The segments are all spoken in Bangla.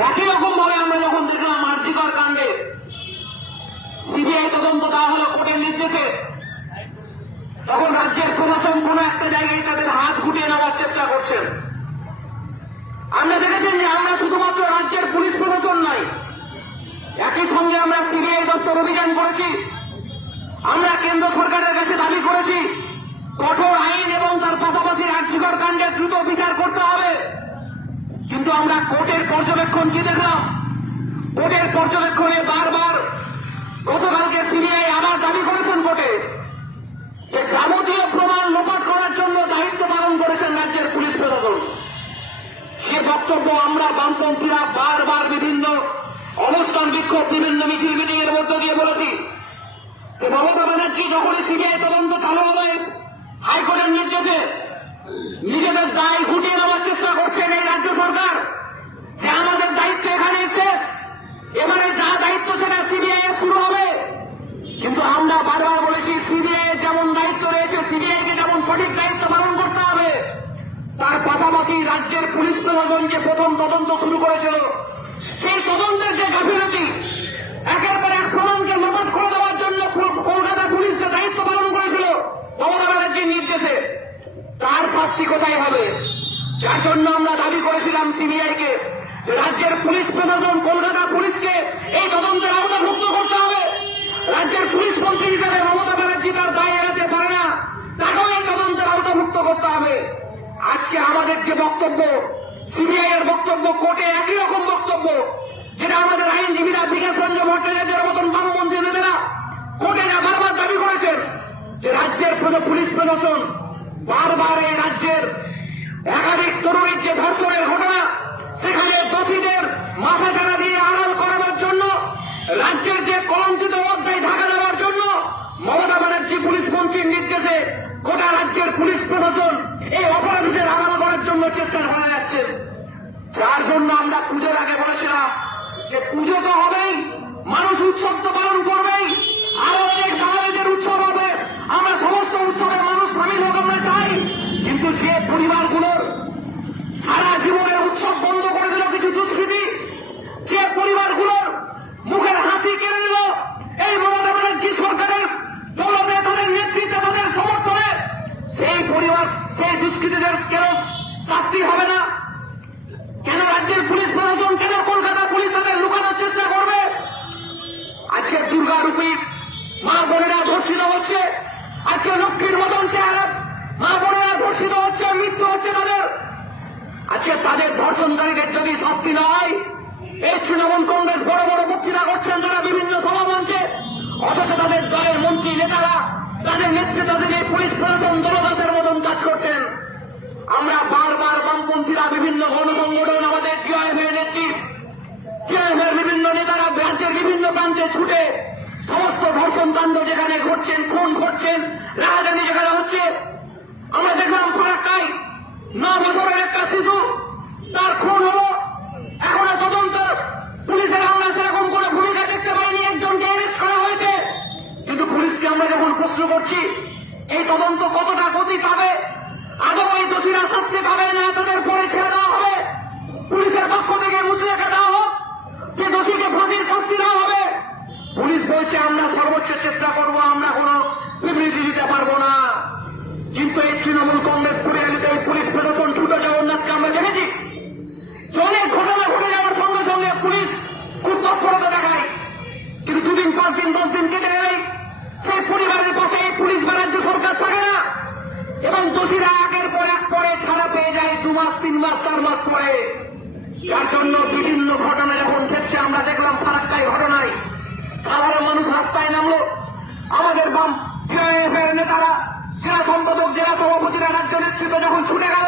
একই রকম ভাবে আমরা যখন দেখলাম আরজিকর কাণ্ডে সিবিআই তদন্ত দেওয়া হলো কোর্টের নির্দেশে, তখন রাজ্যের প্রশাসন কোন একটা জায়গায় তাদের হাত গুটিয়ে নেওয়ার চেষ্টা করছেন। আমরা দেখেছেন যে আমরা শুধুমাত্র রাজ্যের পুলিশ প্রশাসন নাই, একই সঙ্গে আমরা সিবিআই দপ্তর অভিযান করেছি। আমরা কেন্দ্র সরকারের কাছে দাবি করেছি কঠোর আইন এবং তার পাশাপাশি আরজিকর কাণ্ডের দ্রুত বিচার করতে হবে। কিন্তু আমরা কোর্টের পর্যবেক্ষণ কি দেখলাম? কোর্টের পর্যবেক্ষণে বারবার গতকালকে সিবিআই আবার দাবি করেছেন কোর্টে যে যাবতীয় প্রমাণ লোপাট করার জন্য দায়িত্ব পালন করেছেন রাজ্যের পুলিশ প্রশাসন। সে বক্তব্য আমরা বামপন্থীরা বারবার বিভিন্ন অবস্থান বিক্ষোভ, বিভিন্ন মিছিল মিটিং এর মধ্য দিয়ে বলেছি যে মমতা ব্যানার্জি যখনই সিবিআই তদন্ত চালু হবে হাইকোর্টের নির্দেশে নিজেদের দায় গুটিয়ে নেওয়ার চেষ্টা করছেন এই রাজ্য সরকার, যে আমাদের দায়িত্ব এখানেই শেষ, এবারে যা দায়িত্ব সেটা সিবিআই এর শুরু হবে। কিন্তু আমরা বারবার বলেছি সিবিআই এর যেমন দায়িত্ব রয়েছে, সিবিআই কে যেমন সঠিক দায়িত্ব পালন করতে হবে, তার পাশাপাশি রাজ্যের পুলিশ প্রশাসন যে প্রথম তদন্ত শুরু করেছিল সেই তদন্তের যে গাফিলতি, একের পর এক প্রমাণকে লোপাট করে দেওয়ার জন্য কলকাতা পুলিশ যে দায়িত্ব পালন করেছিল মমতা ব্যানার্জির নির্দেশে, তার শাস্তি কোথায় হবে? যার জন্য আমরা দাবি করেছিলাম সিবিআই কে রাজ্যের পুলিশ প্রশাসন কলকাতা পুলিশকে এই তদন্তের আওতাভুক্ত করতে হবে। রাজ্যের পুলিশ মন্ত্রী হিসেবে মমতা ব্যানার্জি তার দায় এড়াতে পারে না, তাকেও এই তদন্তের আওতাভুক্ত করতে হবে। আজকে আমাদের যে বক্তব্য, সিবিআই এর বক্তব্য কোর্টে একই রকম বক্তব্য, যেটা আমাদের আইনজীবীরা বিকাশ রঞ্জন ভট্টাচার্যের মতন বামপন্থী নেতারা কোর্টে বারবার দাবি করেছেন যে রাজ্যের পুলিশ প্রশাসন বারবার এই রাজ্যের একাধিক তরুণীর যে ধর্ষণের ঘটনা, সেখানে দোষীদের মাথা টানা দিয়ে আড়াল করানোর জন্য, রাজ্যের যে কলঙ্কিত অধ্যায় ঢাকা দেওয়ার জন্য মমতা ব্যানার্জি পুলিশ মন্ত্রীর নির্দেশে গোটা রাজ্যের পুলিশ প্রশাসন এই অপরাধীদের আড়াল করার জন্য চেষ্টা করে যাচ্ছে। যার জন্য আমরা পুজোর আগে বলেছিলাম যে পুজো তো হবেই, মানুষ উৎসব তো পালন করবেই, আরো অনেক বাঙালিদের উৎসব হবে, আমরা সমস্ত উৎসবে মানুষ সামিল হোক আমরা চাই। কিন্তু যে পরিবারগুলোর সারা জীবনের উৎসব বন্ধ করে দিল কিছু দুষ্কৃতী, যে পরিবারগুলোর মুখের হাসি কেড়ে নিল এই মমতা ব্যানার্জি সরকারের দৌলতে, তাদের নেতৃত্বে, তাদের সমর্থনে, সেই পরিবার, সেই দুষ্কৃতীদের কেন শাস্তি হবে না? কেন রাজ্যের পুলিশ প্রশাসন, কেন কলকাতা পুলিশ তাদের লুকানোর চেষ্টা করবে? আজকে দুর্গারূপী মা বোনেরা ধর্ষিত হচ্ছে, আজকে লক্ষ্মীর মতন চেহারা মা বোনেরা ধর্ষিত হচ্ছে, মৃত্যু হচ্ছে তাদের। আজকে তাদের ধর্ষণকারীদের যদি শাস্তি না হয়, এই তৃণমূল কংগ্রেস বড় বড় বক্তৃতা করছেন তারা বিভিন্ন সভামঞ্চে, অথচ তাদের দলের মন্ত্রী নেতারা, তাদের নেতৃত্বে তাদের এই পুলিশ প্রশাসন দলদাসের মতন কাজ করছেন। আমরা বারবার বামপন্থীরা বিভিন্ন গণসংগঠন, আমাদের টিআইএফের নেত্রী, টিআইএফের বিভিন্ন নেতারা রাজ্যের বিভিন্ন প্রান্তে ছুটে সমস্ত ধর্ষণ কাণ্ড যেখানে ঘটছেন, খুন ঘটছেন, রাজধানী যেখানে হচ্ছে, আমরা দেখলাম ফারাক্কায় 9 বছরের একটা শিশু, তার খুন হলো, এখনো তদন্ত পুলিশের আমরা সেরকম কোনো ভূমিকা দেখতে পাইনি, একজনকে অ্যারেস্ট করা হয়েছে। কিন্তু পুলিশকে আমরা যখন প্রশ্ন করছি এই তদন্ত কতটা গতি পাবে, আদৌ এই দোষীরা শাস্তি পাবে না তাদের পরে ছেড়ে দেওয়া হবে, পুলিশের পক্ষ থেকে মুচলেখা দেওয়া হোক যে দোষীকে ফাঁসির শাস্তি দেওয়া হবে, পুলিশ বলছে আমরা সর্বোচ্চ চেষ্টা করব, আমরা কোনো বিবৃতি দিতে পারবো না। কিন্তু এই তৃণমূল কংগ্রেস পরিচালিত এই পুলিশ প্রশাসন ছুটে জগন্নাথকে আমরা দেখেছি অনেক ঘটনা ঘটে যাওয়ার সঙ্গে সঙ্গে পুলিশ খুব তৎপরতা দেখায়, কিন্তু 2 দিন 5 দিন 10 দিন কেটে গেলেই সেই পরিবারের পাশে এই পুলিশ বা রাজ্য সরকার থাকে না, এবং দোষীরা একের পর এক পরে ছাড়া পেয়ে যায় 2 মাস 3 মাস 4 মাস পরে। যার জন্য বিভিন্ন ঘটনা যখন ঘটছে, আমরা দেখলাম ফারাক্কায় ঘটনায় সাধারণ মানুষ রাস্তায় নামলো, আমাদের বাম টিআইএফের নেতারা, জেলা সম্পাদক, জেলা সভাপতিরা, রাজ্য নেতৃত্ব যখন ছুটে গেল,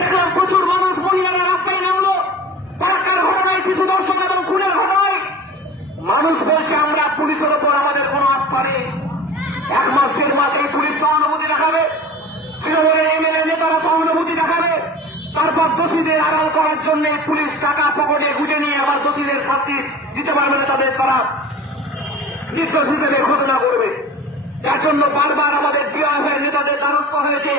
দেখলাম প্রচুর মানুষ, মহিলারা রাস্তায় নামলো। ফারাক্কার ঘটনায়, শিশু ধর্ষণ এবং খুনের ঘটনায় মানুষ বলছে আমরা পুলিশের ওপর আমাদের কোনো আস্থা নেই। 1 মাস 1.5 মাস এই পুলিশ সহানুভূতি দেখাবে, তৃণমূলের এমএলএ নেতারা সহানুভূতি দেখাবে, তারপর দোষীদের আড়াল করার জন্য পুলিশ টাকা পকেটে গুটে নিয়ে আবার দোষীদের শাস্তি দিতে পারবে না, তাদের তারা নির্দোষ হিসেবে ঘোষণা করবে। যার জন্য বারবার আমাদের টিআইএফের নেতাদের দ্বারস্থ হয়েছে